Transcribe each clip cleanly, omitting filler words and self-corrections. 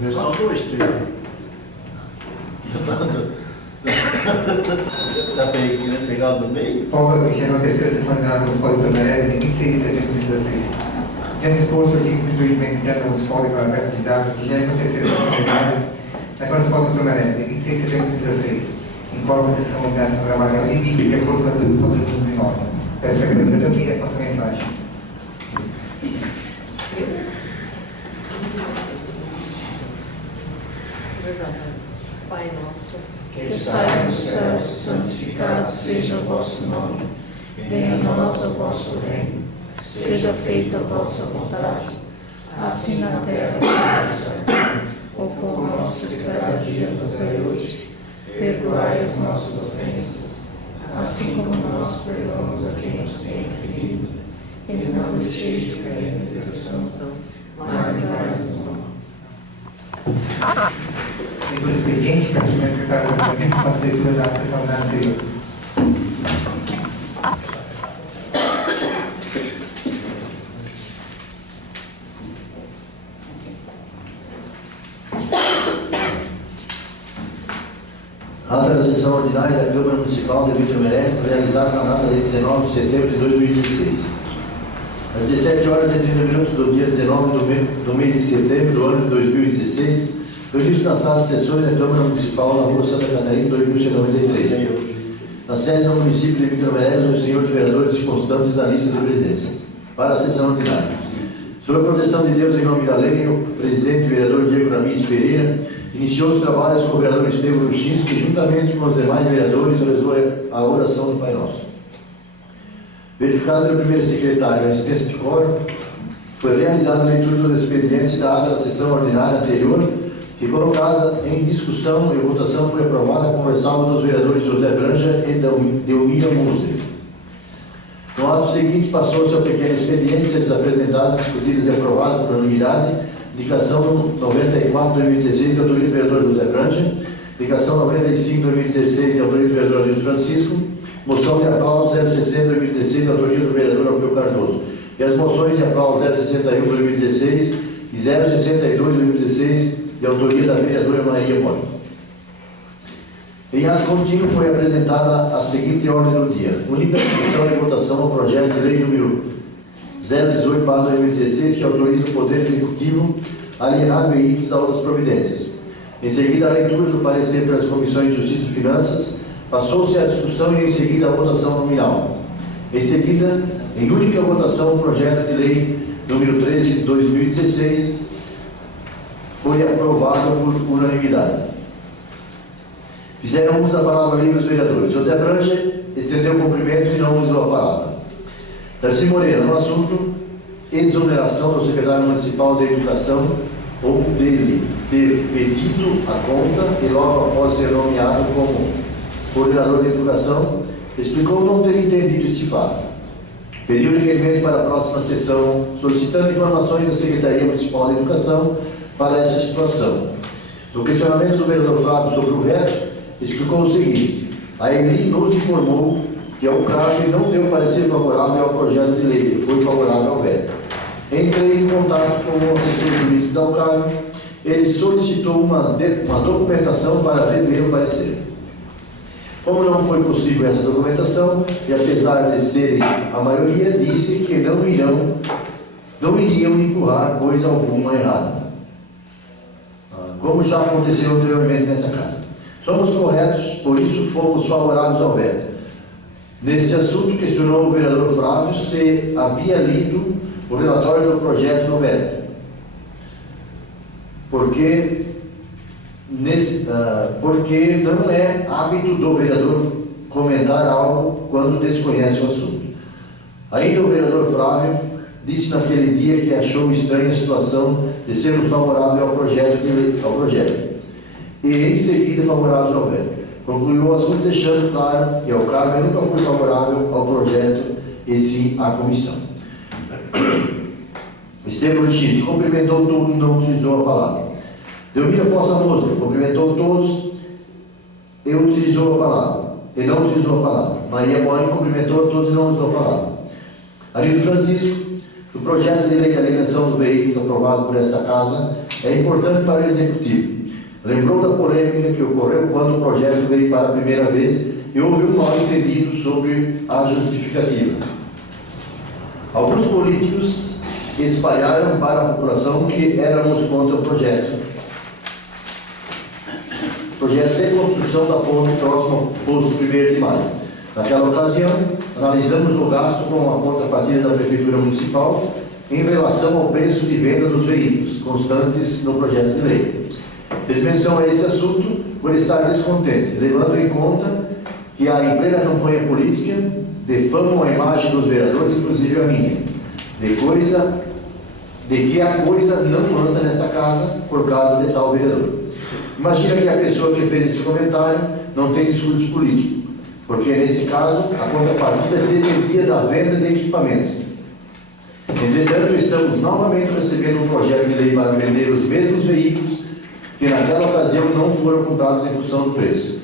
Versão 2, 3. Tá querendo pegar o do meio? Pauta 23ª Sessão Ordinária Municipal de Primanéis, em 26 de setembro de 2016. Tendo exposto o artigo do Regimento Interno Municipal de Declaração de Atividades da 33ª Sessão Ordinária da Câmara Municipal de Primanéis, em 26 de setembro de 2016, informa a Sessão Ordinária do Trabalho em vídeo de acordo com a resolução de 2009. Peço que a vereadora Domingos faça a mensagem. Pai nosso, que estais no céu, santificado seja o vosso nome. Venha a nós o vosso reino. Seja feita a vossa vontade, assim na terra como no céu. O pão nosso de cada dia nos dai hoje. Perdoai as nossas ofensas, assim como nós perdoamos a quem nos tem ofendido. E não nos deixeis cair em tentação, mas livrai-nos do mal. Leitura do expediente, peço ao secretário do Parlamento que faça a leitura da sessão ordinária anterior. Ata da sessão ordinária da Câmara Municipal de Vitor Meirelles, realizada na data de 19 de setembro de 2016. Às 17 horas e 30 minutos do dia 19 do mês de setembro do ano de 2016, reunido na sala de sessões da Câmara Municipal da Rua Santa Catarina, 2193. Na sede do município de Vitor Meirelles, os senhores vereadores constantes da lista de presença. Para a sessão ordinária. Sob a proteção de Deus, em nome da lei, o presidente vereador Diego Ramires Pereira iniciou os trabalhos com o vereador Estevam Luchins, que juntamente com os demais vereadores rezou a oração do Pai Nosso. Verificado pelo primeiro secretário a assistência de quórum, foi realizada a leitura dos expedientes da ata da sessão ordinária anterior, que colocada em discussão e votação foi aprovada com ressalva dos vereadores José Branja e Delmira Moser. No ato seguinte, passou-se ao pequeno expediente, sendo apresentados, discutidos e aprovados por unanimidade, indicação 94/2016, de autoria do vereador José Branja, indicação 95/2016, de autoria do vereador Luiz Francisco, moção de aplauso 060/2016, de autoria do vereador Alfeu Cardoso, e as moções de aplauso 061/2016 e 062/2016, de autoria da vereadora Maria Mônica. Em ato contínuo foi apresentada a seguinte ordem do dia: única discussão e votação ao projeto de lei número 018/2016, que autoriza o Poder Executivo a alienar veículos da outras providências. Em seguida, a leitura do parecer pelas comissões de Justiça e Finanças, passou-se a discussão e em seguida a votação nominal. Em seguida, em única votação, o projeto de lei número 13 de 2016 foi aprovado por unanimidade. Fizeram uso da palavra livre os vereadores. José Branja estendeu cumprimentos e não usou a palavra. Darcy Moreira, no assunto, exoneração do secretário municipal de Educação ou dele ter pedido a conta e logo após ser nomeado como coordenador de educação, explicou não ter entendido este fato. Pediu requerimento para a próxima sessão, solicitando informações da Secretaria Municipal de Educação para essa situação. No questionamento do vereador Flávio sobre o veto, explicou o seguinte: a Eli nos informou que ao CARP não deu parecer favorável ao projeto de lei, que foi favorável ao veto. Entrei em contato com o assessor jurídico da UCARP, ele solicitou uma documentação para rever o parecer. Como não foi possível essa documentação, e apesar de serem a maioria, disse que não iriam empurrar coisa alguma errada, como já aconteceu anteriormente nessa casa. Somos corretos, por isso fomos favoráveis ao veto. Nesse assunto, questionou o vereador Flávio se havia lido o relatório do projeto no veto, porque não é hábito do vereador comentar algo quando desconhece o assunto. Ainda o vereador Flávio disse naquele dia que achou estranha a situação de sermos favoráveis ao projeto, e em seguida favoráveis ao veto. Concluiu o assunto deixando claro que ao Carmen nunca foi favorável ao projeto e sim à comissão. Estevam Luchins cumprimentou todos, não utilizou a palavra. Delmira Fossa Moser cumprimentou todos e utilizou a palavra, e não utilizou a palavra. Maria Mônica cumprimentou todos e não usou a palavra. Arido Francisco do projeto de lei de alienação dos veículos aprovado por esta Casa é importante para o Executivo. Lembrou da polêmica que ocorreu quando o projeto veio para a primeira vez e houve um mal-entendido sobre a justificativa. Alguns políticos espalharam para a população que éramos contra o projeto. Projeto de construção da ponte próximo ao posto 1º de maio. Naquela ocasião, analisamos o gasto com a contrapartida da Prefeitura Municipal em relação ao preço de venda dos veículos constantes no projeto de lei. Fiz menção a esse assunto por estar descontente, levando em conta que há em plena campanha política defamam a imagem dos vereadores, inclusive a minha, de que a coisa não anda nesta casa por causa de tal vereador. Imagina que a pessoa que fez esse comentário não tem discurso político, porque nesse caso a contrapartida dependia da venda de equipamentos. Entretanto, estamos novamente recebendo um projeto de lei para vender os mesmos veículos que naquela ocasião não foram comprados em função do preço.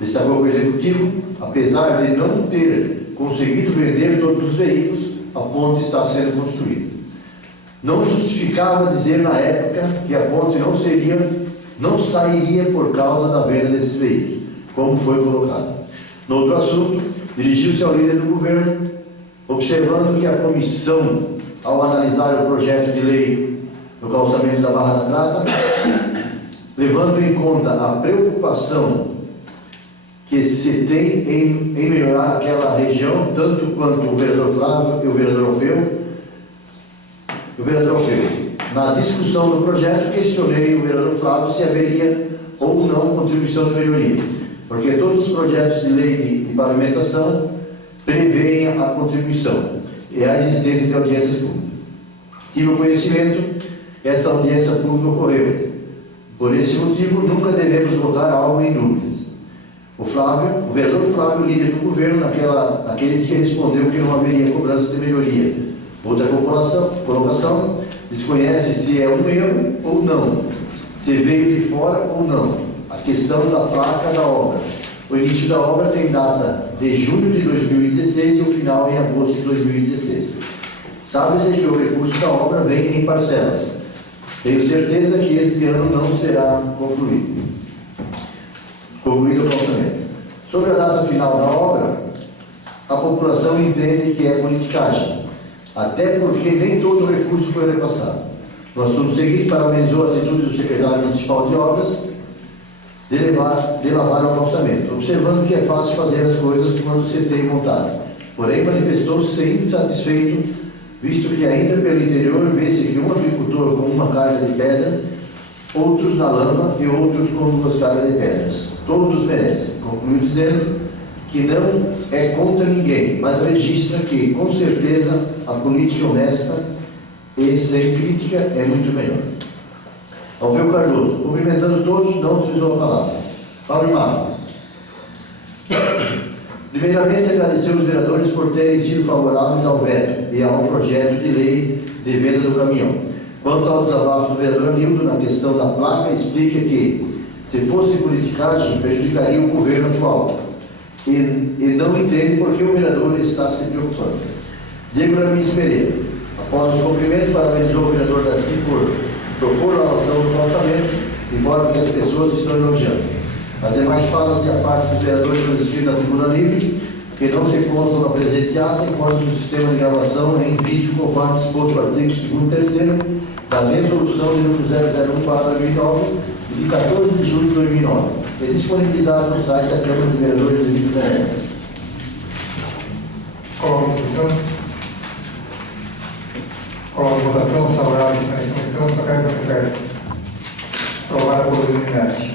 Destacou o Executivo, apesar de não ter conseguido vender todos os veículos, a ponte está sendo construída. Não justificava dizer na época que a ponte não sairia por causa da venda desses veículos, como foi colocado. No outro assunto, dirigiu-se ao líder do governo, observando que a comissão, ao analisar o projeto de lei do calçamento da Barra da Prata, levando em conta a preocupação que se tem em melhorar aquela região, tanto quanto o vereador Flávio e o vereador Orfeu. Na discussão do projeto, questionei o vereador Flávio se haveria ou não contribuição de melhoria, porque todos os projetos de lei de pavimentação prevêem a contribuição e a existência de audiências públicas. Tive o conhecimento que essa audiência pública ocorreu. Por esse motivo, nunca devemos botar algo em dúvidas. O vereador Flávio, líder do governo, naquele dia respondeu que não haveria cobrança de melhoria. Outra colocação, desconhece se é um erro ou não, se veio de fora ou não. A questão da placa da obra. O início da obra tem data de junho de 2016 e o final em agosto de 2016. Sabe-se que o recurso da obra vem em parcelas. Tenho certeza que este ano não será concluído o calçamento. Sobre a data final da obra, a população entende que é politicagem, até porque nem todo o recurso foi repassado. No assunto seguinte, parabenizou a atitude do secretário municipal de obras de lavar o calçamento, observando que é fácil fazer as coisas quando se tem vontade. Porém, manifestou-se insatisfeito, visto que ainda pelo interior vê-se que um agricultor com uma carga de pedra, outros na lama e outros com 2 cargas de pedras. Todos merecem. Concluiu dizendo que não é contra ninguém, mas registra que, com certeza, a política honesta e sem crítica é muito melhor. Alfeu Cardoso, cumprimentando todos, não utilizou a palavra. Paulo Marco. Primeiramente, agradecer os vereadores por terem sido favoráveis ao veto e ao projeto de lei de venda do caminhão. Quanto ao desabafo do vereador Anildo na questão da placa, explica que, se fosse politicagem, prejudicaria o governo atual. E não entende por que o vereador está se preocupando. Diego Ramires Pereira, após os cumprimentos, parabenizou o vereador Daci por propor a relação do calçamento, de forma que as pessoas estão elogiando. As demais falas e a parte dos vereadores conhecidos na tribuna livre, que não se constam na presente ata, enquanto o sistema de gravação é em vídeo, conforme disposto no artigo 2º e 3º da resolução de número 001/2009, de 14 de julho de 2009, é disponibilizado no site da Câmara de Vereadores de Rio de Janeiro. Coloco em discussão. Coloco em votação os favoráveis para essa questão, os locais da conversa. Aprovada por unanimidade.